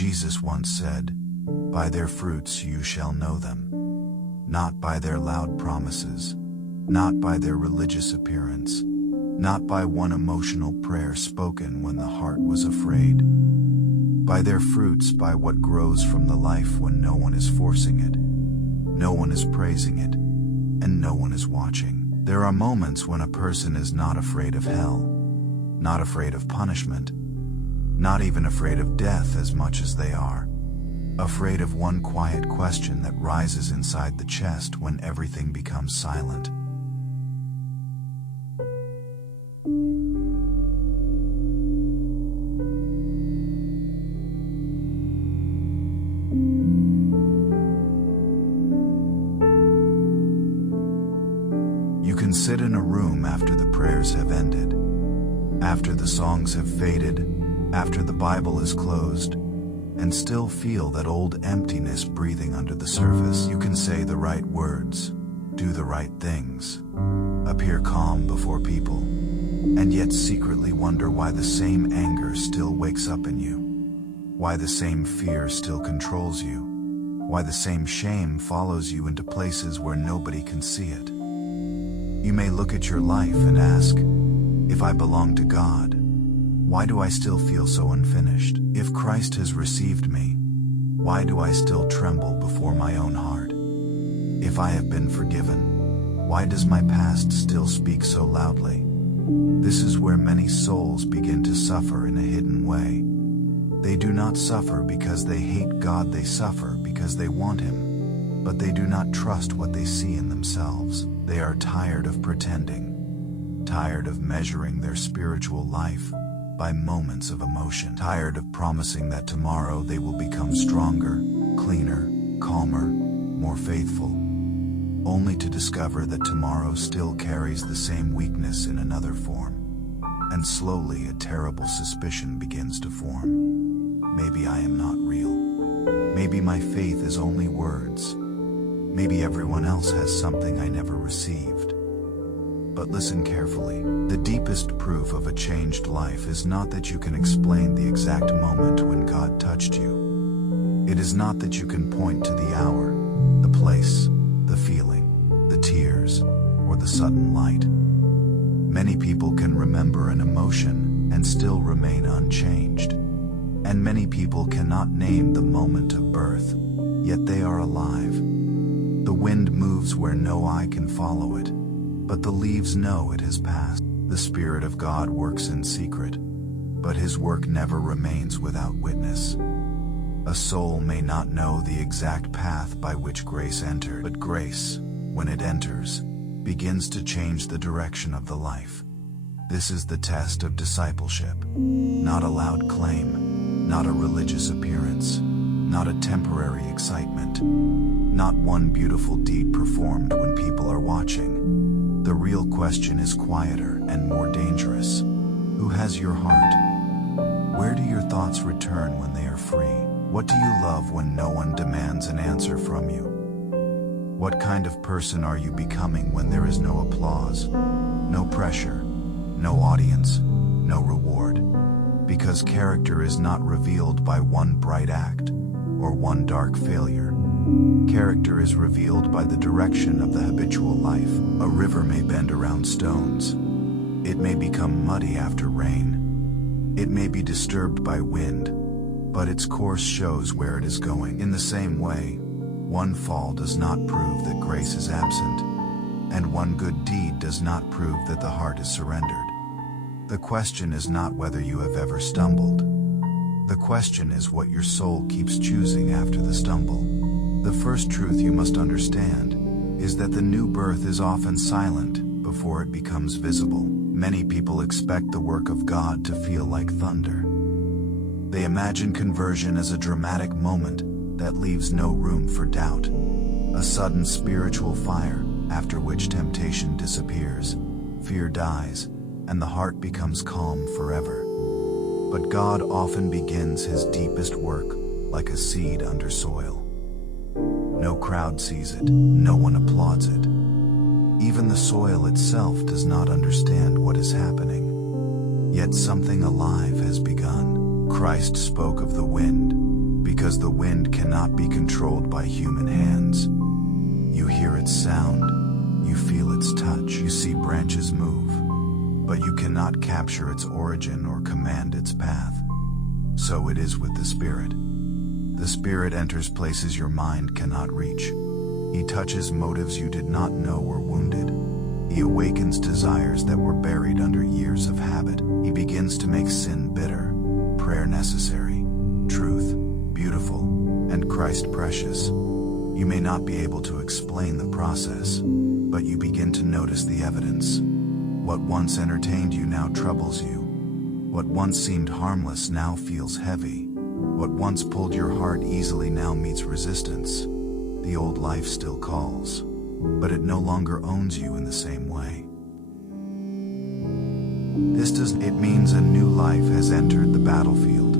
Jesus once said, "By their fruits you shall know them." Not by their loud promises, not by their religious appearance, not by one emotional prayer spoken when the heart was afraid. By their fruits, by what grows from the life when no one is forcing it, no one is praising it, and no one is watching. There are moments when a person is not afraid of hell, not afraid of punishment, not even afraid of death as much as they are afraid of one quiet question that rises inside the chest when everything becomes silent. You can sit in a room after the prayers have ended, after the songs have faded, after the Bible is closed, and still feel that old emptiness breathing under the surface. You can say the right words, do the right things, appear calm before people, and yet secretly wonder why the same anger still wakes up in you, why the same fear still controls you, why the same shame follows you into places where nobody can see it. You may look at your life and ask, if I belong to God, why do I still feel so unfinished? If Christ has received me, why do I still tremble before my own heart? If I have been forgiven, why does my past still speak so loudly? This is where many souls begin to suffer in a hidden way. They do not suffer because they hate God, they suffer because they want Him, but they do not trust what they see in themselves. They are tired of pretending, tired of measuring their spiritual life by moments of emotion, tired of promising that tomorrow they will become stronger, cleaner, calmer, more faithful, only to discover that tomorrow still carries the same weakness in another form. And slowly a terrible suspicion begins to form. Maybe I am not real. Maybe my faith is only words. Maybe everyone else has something I never received. But listen carefully. The deepest proof of a changed life is not that you can explain the exact moment when God touched you. It is not that you can point to the hour, the place, the feeling, the tears, or the sudden light. Many people can remember an emotion and still remain unchanged. And many people cannot name the moment of birth, yet they are alive. The wind moves where no eye can follow it, but the leaves know it has passed. The Spirit of God works in secret, but His work never remains without witness. A soul may not know the exact path by which grace entered, but grace, when it enters, begins to change the direction of the life. This is the test of discipleship. Not a loud claim, not a religious appearance, not a temporary excitement, not one beautiful deed performed when people are watching. The real question is quieter and more dangerous. Who has your heart? Where do your thoughts return when they are free? What do you love when no one demands an answer from you? What kind of person are you becoming when there is no applause, no pressure, no audience, no reward? Because character is not revealed by one bright act or one dark failure. Character is revealed by the direction of the habitual life. A river may bend around stones. It may become muddy after rain. It may be disturbed by wind, but its course shows where it is going. In the same way, one fall does not prove that grace is absent, and one good deed does not prove that the heart is surrendered. The question is not whether you have ever stumbled. The question is what your soul keeps choosing after the stumble. The first truth you must understand is that the new birth is often silent before it becomes visible. Many people expect the work of God to feel like thunder. They imagine conversion as a dramatic moment that leaves no room for doubt, a sudden spiritual fire after which temptation disappears, fear dies, and the heart becomes calm forever. But God often begins His deepest work like a seed under soil. No crowd sees it, no one applauds it. Even the soil itself does not understand what is happening. Yet something alive has begun. Christ spoke of the wind, because the wind cannot be controlled by human hands. You hear its sound, you feel its touch, you see branches move, but you cannot capture its origin or command its path. So it is with the Spirit. The Spirit enters places your mind cannot reach. He touches motives you did not know were wounded. He awakens desires that were buried under years of habit. He begins to make sin bitter, prayer necessary, truth beautiful, and Christ precious. You may not be able to explain the process, but you begin to notice the evidence. What once entertained you now troubles you. What once seemed harmless now feels heavy. What once pulled your heart easily now meets resistance. The old life still calls, but it no longer owns you in the same way. It means a new life has entered the battlefield.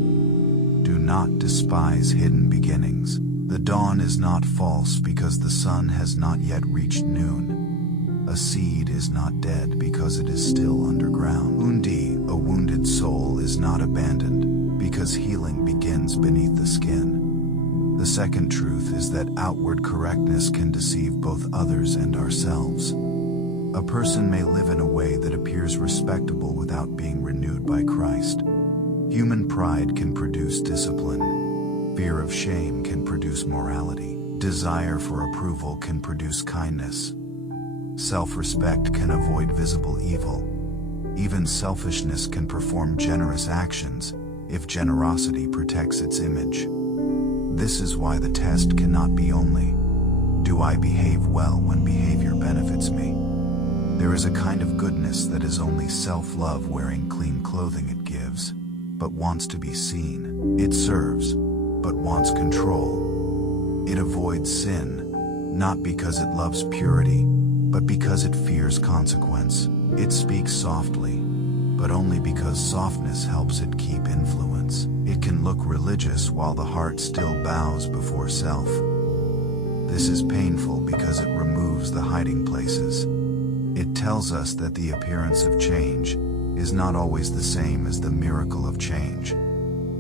Do not despise hidden beginnings. The dawn is not false because the sun has not yet reached noon. A seed is not dead because it is still underground. A wounded soul is not abandoned because healing begins beneath the skin. The second truth is that outward correctness can deceive both others and ourselves. A person may live in a way that appears respectable without being renewed by Christ. Human pride can produce discipline. Fear of shame can produce morality. Desire for approval can produce kindness. Self-respect can avoid visible evil. Even selfishness can perform generous actions if generosity protects its image. This is why the test cannot be only, do I behave well when behavior benefits me? There is a kind of goodness that is only self-love wearing clean clothing it gives, but wants to be seen. It serves, but wants control. It avoids sin, not because it loves purity, but because it fears consequence. It speaks softly, but only because softness helps it keep influence. It can look religious while the heart still bows before self. This is painful because it removes the hiding places. It tells us that the appearance of change is not always the same as the miracle of change.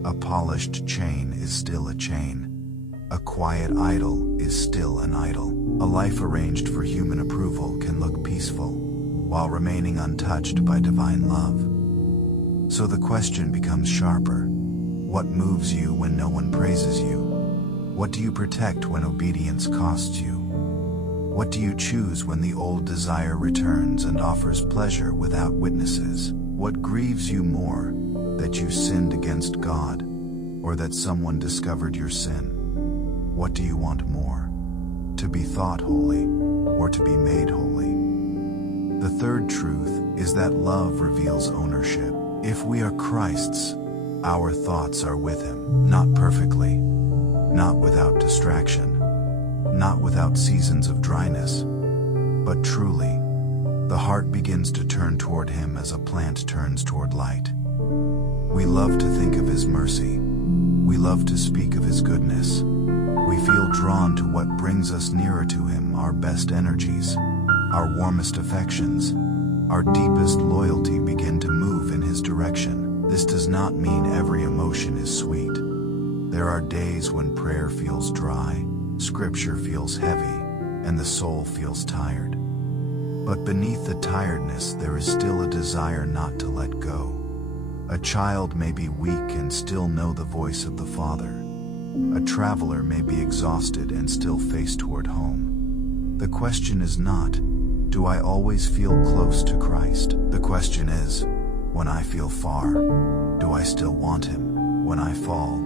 A polished chain is still a chain. A quiet idol is still an idol. A life arranged for human approval can look peaceful, while remaining untouched by divine love. So the question becomes sharper. What moves you when no one praises you? What do you protect when obedience costs you? What do you choose when the old desire returns and offers pleasure without witnesses? What grieves you more, that you sinned against God, or that someone discovered your sin? What do you want more? To be thought holy, or to be made holy? The third truth is that love reveals ownership. If we are Christ's, our thoughts are with Him, not perfectly, not without distraction, not without seasons of dryness, but truly. The heart begins to turn toward Him as a plant turns toward light. We love to think of His mercy. We love to speak of His goodness. We feel drawn to what brings us nearer to Him, our best energies, our warmest affections, our deepest loyalty begin to move in His direction. This does not mean every emotion is sweet. There are days when prayer feels dry, scripture feels heavy, and the soul feels tired. But beneath the tiredness there is still a desire not to let go. A child may be weak and still know the voice of the Father. A traveler may be exhausted and still face toward home. The question is not, do I always feel close to Christ? The question is, when I feel far, do I still want Him? When I fall,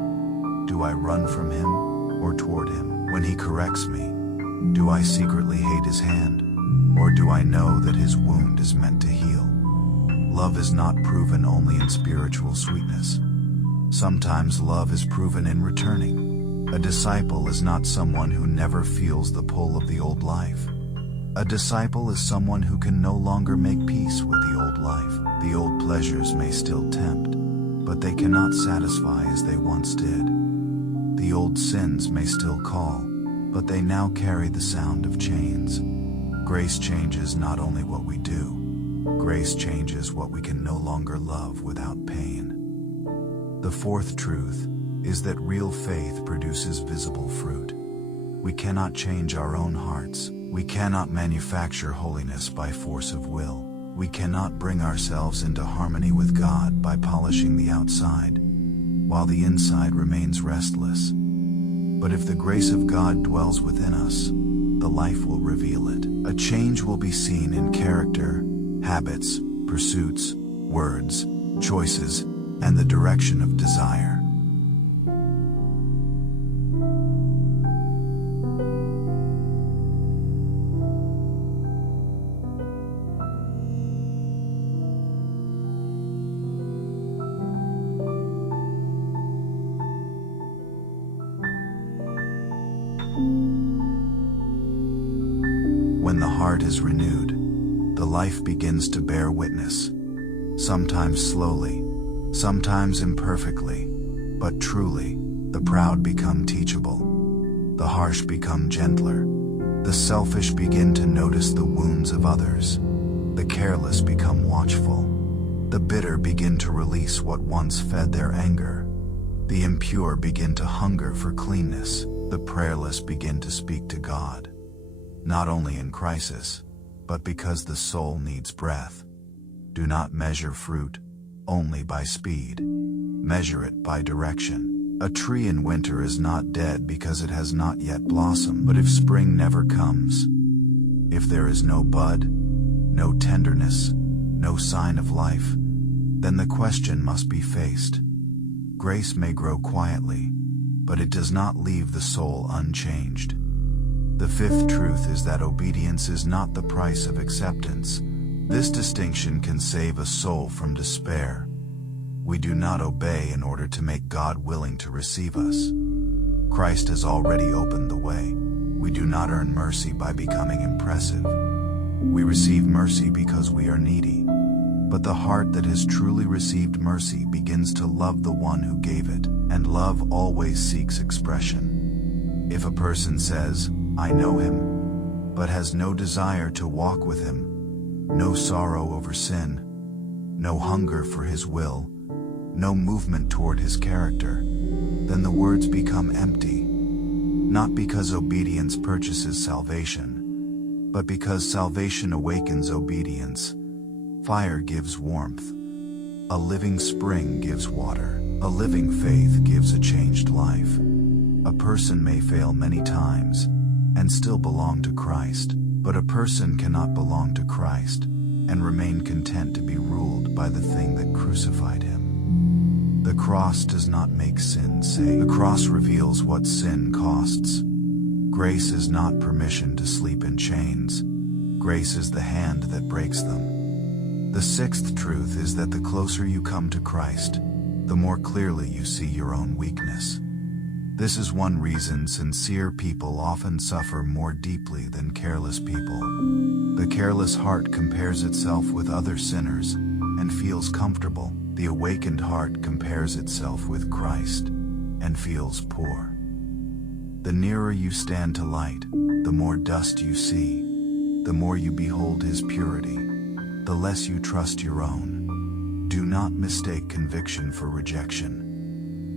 do I run from Him or toward Him? When He corrects me, do I secretly hate His hand? Or do I know that His wound is meant to heal? Love is not proven only in spiritual sweetness. Sometimes love is proven in returning. A disciple is not someone who never feels the pull of the old life. A disciple is someone who can no longer make peace with the old life. The old pleasures may still tempt, but they cannot satisfy as they once did. The old sins may still call, but they now carry the sound of chains. Grace changes not only what we do, grace changes what we can no longer love without pain. The fourth truth is that real faith produces visible fruit. We cannot change our own hearts. We cannot manufacture holiness by force of will. We cannot bring ourselves into harmony with God by polishing the outside, while the inside remains restless. But if the grace of God dwells within us, the life will reveal it. A change will be seen in character, habits, pursuits, words, choices, and the direction of desire. When the heart is renewed, the life begins to bear witness, sometimes slowly, sometimes imperfectly, but truly. The proud become teachable, the harsh become gentler, the selfish begin to notice the wounds of others, the careless become watchful, the bitter begin to release what once fed their anger, the impure begin to hunger for cleanness, the prayerless begin to speak to God. Not only in crisis, but because the soul needs breath. Do not measure fruit only by speed. Measure it by direction. A tree in winter is not dead because it has not yet blossomed, but if spring never comes, if there is no bud, no tenderness, no sign of life, then the question must be faced. Grace may grow quietly, but it does not leave the soul unchanged. The fifth truth is that obedience is not the price of acceptance. This distinction can save a soul from despair. We do not obey in order to make God willing to receive us. Christ has already opened the way. We do not earn mercy by becoming impressive. We receive mercy because we are needy. But the heart that has truly received mercy begins to love the one who gave it, and love always seeks expression. If a person says, "I know him," but has no desire to walk with him, no sorrow over sin, no hunger for his will, no movement toward his character, then the words become empty. Not because obedience purchases salvation, but because salvation awakens obedience. Fire gives warmth. A living spring gives water. A living faith gives a changed life. A person may fail many times and still belong to Christ, but a person cannot belong to Christ and remain content to be ruled by the thing that crucified him. The cross does not make sin safe. The cross reveals what sin costs. Grace is not permission to sleep in chains. Grace is the hand that breaks them. The sixth truth is that the closer you come to Christ, the more clearly you see your own weakness. This is one reason sincere people often suffer more deeply than careless people. The careless heart compares itself with other sinners and feels comfortable. The awakened heart compares itself with Christ and feels poor. The nearer you stand to light, the more dust you see, the more you behold his purity, the less you trust your own. Do not mistake conviction for rejection.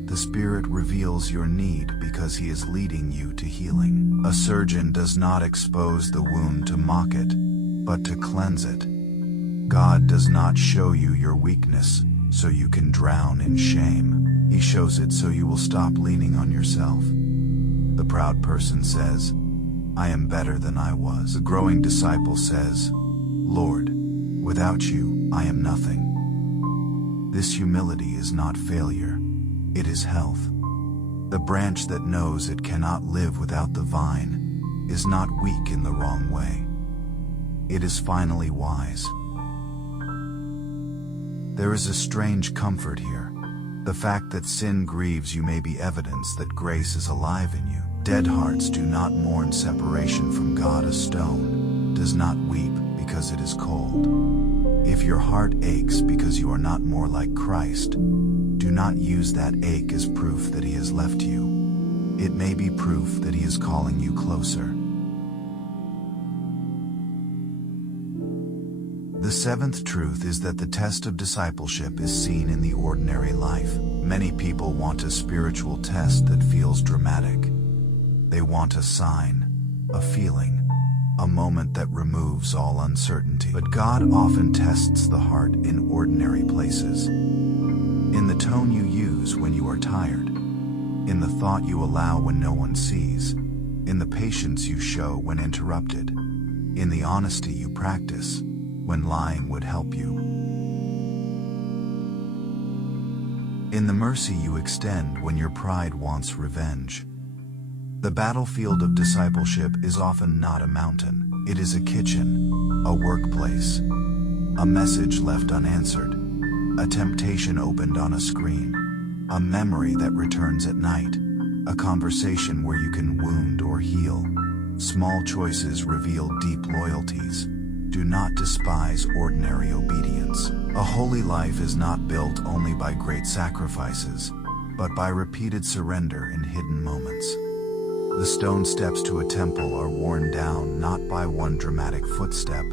The Spirit reveals your need because he is leading you to healing. A surgeon does not expose the wound to mock it, but to cleanse it. God does not show you your weakness so you can drown in shame. He shows it so you will stop leaning on yourself. The proud person says, "I am better than I was." The growing disciple says, "Lord, without you, I am nothing." This humility is not failure. It is health. The branch that knows it cannot live without the vine is not weak in the wrong way. It is finally wise. There is a strange comfort here. The fact that sin grieves you may be evidence that grace is alive in you. Dead hearts do not mourn separation from God. A stone does not weep because it is cold. If your heart aches because you are not more like Christ, do not use that ache as proof that he has left you. It may be proof that he is calling you closer. The seventh truth is that the test of discipleship is seen in the ordinary life. Many people want a spiritual test that feels dramatic. They want a sign, a feeling, a moment that removes all uncertainty. But God often tests the heart in ordinary places. In the tone you use when you are tired, in the thought you allow when no one sees, in the patience you show when interrupted, in the honesty you practice when lying would help you, in the mercy you extend when your pride wants revenge. The battlefield of discipleship is often not a mountain. It is a kitchen, a workplace, a message left unanswered, a temptation opened on a screen, a memory that returns at night, a conversation where you can wound or heal. Small choices reveal deep loyalties. Do not despise ordinary obedience. A holy life is not built only by great sacrifices, but by repeated surrender in hidden moments. The stone steps to a temple are worn down not by one dramatic footstep,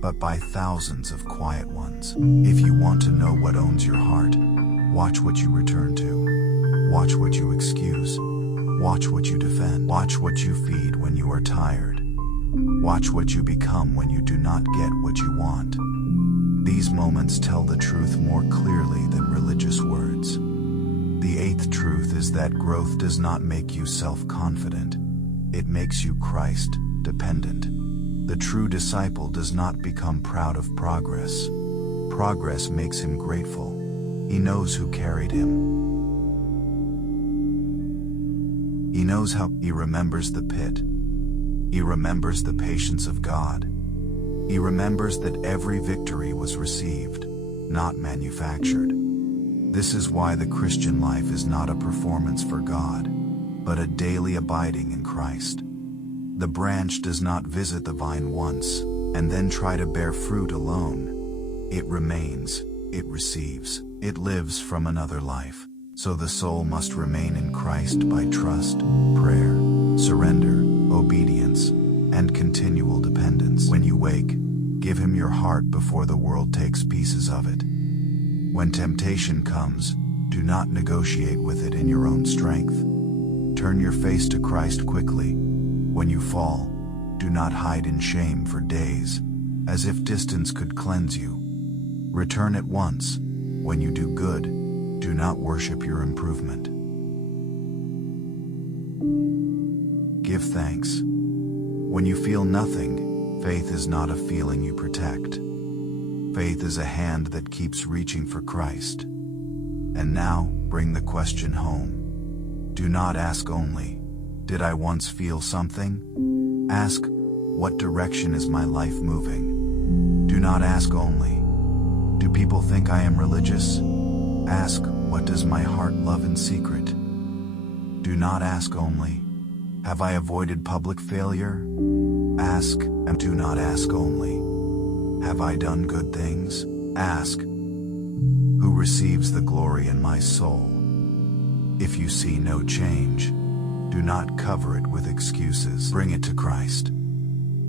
but by thousands of quiet ones. If you want to know what owns your heart, watch what you return to. Watch what you excuse. Watch what you defend. Watch what you feed when you are tired. Watch what you become when you do not get what you want. These moments tell the truth more clearly than religious words. The eighth truth is that growth does not make you self-confident. It makes you Christ-dependent. The true disciple does not become proud of progress. Progress makes him grateful. He knows who carried him. He knows how. He remembers the pit. He remembers the patience of God. He remembers that every victory was received, not manufactured. This is why the Christian life is not a performance for God, but a daily abiding in Christ. The branch does not visit the vine once, and then try to bear fruit alone. It remains, it receives, it lives from another life. So the soul must remain in Christ by trust, prayer, surrender, obedience, and continual dependence. When you wake, give Him your heart before the world takes pieces of it. When temptation comes, do not negotiate with it in your own strength. Turn your face to Christ quickly. When you fall, do not hide in shame for days, as if distance could cleanse you. Return at once. When you do good, do not worship your improvement. Give thanks. When you feel nothing, faith is not a feeling you protect. Faith is a hand that keeps reaching for Christ. And now, bring the question home. Do not ask only, did I once feel something? Ask, what direction is my life moving? Do not ask only, do people think I am religious? Ask, what does my heart love in secret? Do not ask only, have I avoided public failure? Ask, and do not ask only, have I done good things? Ask, who receives the glory in my soul? If you see no change, do not cover it with excuses. Bring it to Christ.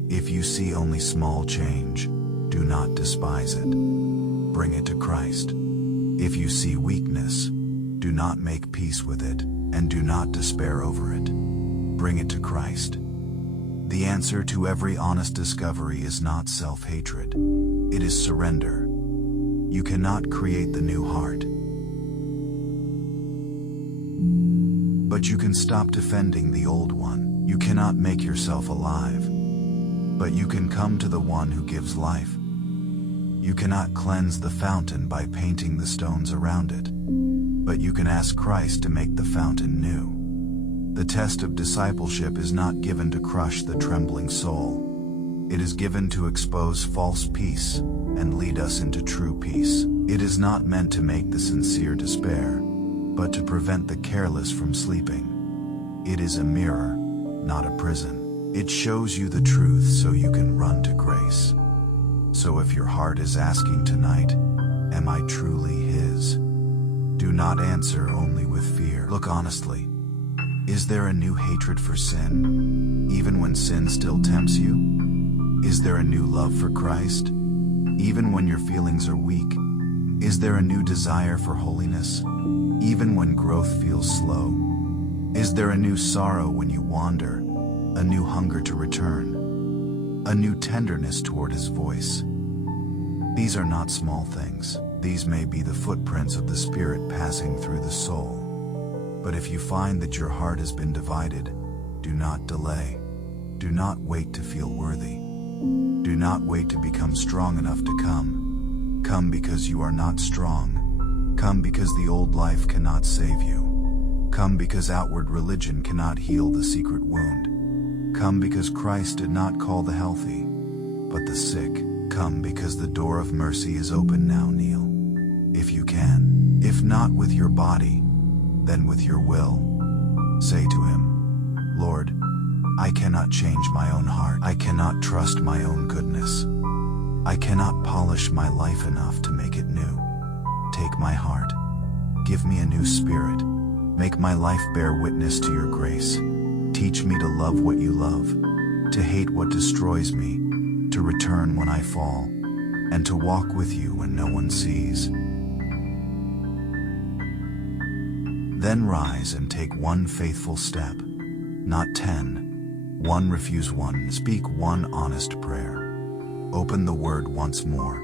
If you see only small change, do not despise it. Bring it to Christ. If you see weakness, do not make peace with it, and do not despair over it. Bring it to Christ. The answer to every honest discovery is not self-hatred. It is surrender. You cannot create the new heart, but you can stop defending the old one. You cannot make yourself alive, but you can come to the one who gives life. You cannot cleanse the fountain by painting the stones around it, but you can ask Christ to make the fountain new. The test of discipleship is not given to crush the trembling soul. It is given to expose false peace and lead us into true peace. It is not meant to make the sincere despair, but to prevent the careless from sleeping. It is a mirror, not a prison. It shows you the truth so you can run to grace. So if your heart is asking tonight, am I truly His? Do not answer only with fear. Look honestly. Is there a new hatred for sin, even when sin still tempts you? Is there a new love for Christ, Even when your feelings are weak, is there a new desire for holiness? Even when growth feels slow, is there a new sorrow when you wander, a new hunger to return, a new tenderness toward His voice? These are not small things. These may be the footprints of the Spirit passing through the soul. But if you find that your heart has been divided, do not delay. Do not wait to feel worthy. Do not wait to become strong enough to come. Come because you are not strong. Come because the old life cannot save you. Come because outward religion cannot heal the secret wound. Come because Christ did not call the healthy, but the sick. Come because the door of mercy is open now. Kneel, if you can. If not with your body, then with your will. Say to Him, Lord, I cannot change my own heart. I cannot trust my own goodness. I cannot polish my life enough to make it new. Take my heart. Give me a new spirit. Make my life bear witness to your grace. Teach me to love what you love, to hate what destroys me, to return when I fall, and to walk with you when no one sees. Then rise and take one faithful step, not 10. One refuse one, speak one honest prayer. Open the word once more.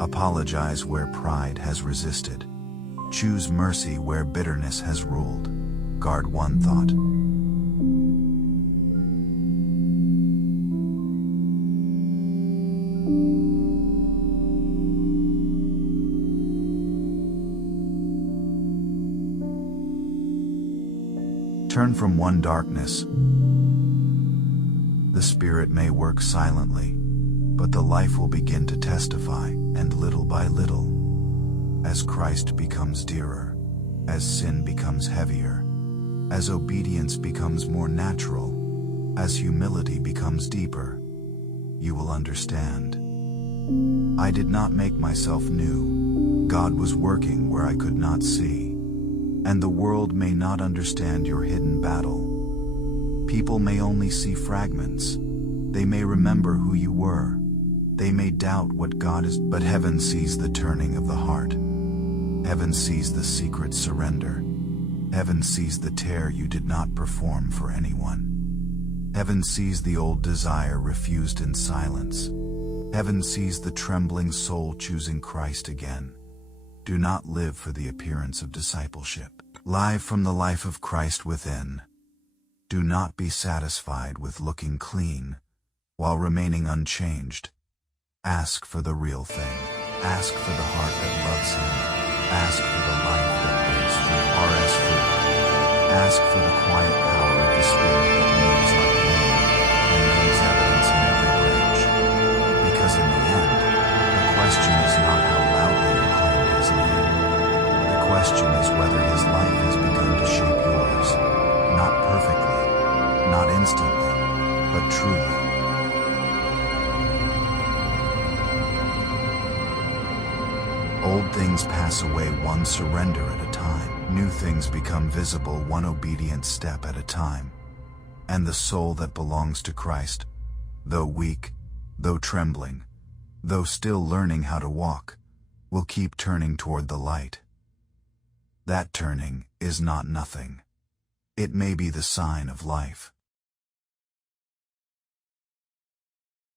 Apologize where pride has resisted. Choose mercy where bitterness has ruled. Guard one thought. Turn from one darkness. The Spirit may work silently, but the life will begin to testify, and little by little, as Christ becomes dearer, as sin becomes heavier, as obedience becomes more natural, as humility becomes deeper, you will understand. I did not make myself new. God was working where I could not see. And the world may not understand your hidden battle. People may only see fragments. They may remember who you were. They may doubt what God is, but heaven sees the turning of the heart. Heaven sees the secret surrender. Heaven sees the tear you did not perform for anyone. Heaven sees the old desire refused in silence. Heaven sees the trembling soul choosing Christ again. Do not live for the appearance of discipleship. Live from the life of Christ within. Do not be satisfied with looking clean while remaining unchanged. Ask for the real thing. Ask for the heart that loves Him. Ask for the life that bears fruit. RS fruit. Ask for the quiet power of the Spirit that moves like wind and leaves evidence in every branch. Because in the end, the question is not how loudly you claimed His name. The question is whether His life has begun to shape yours. Not perfectly, not instantly, but truly. Old things pass away one surrender at a time. New things become visible one obedient step at a time. And the soul that belongs to Christ, though weak, though trembling, though still learning how to walk, will keep turning toward the light. That turning is not nothing. It may be the sign of life.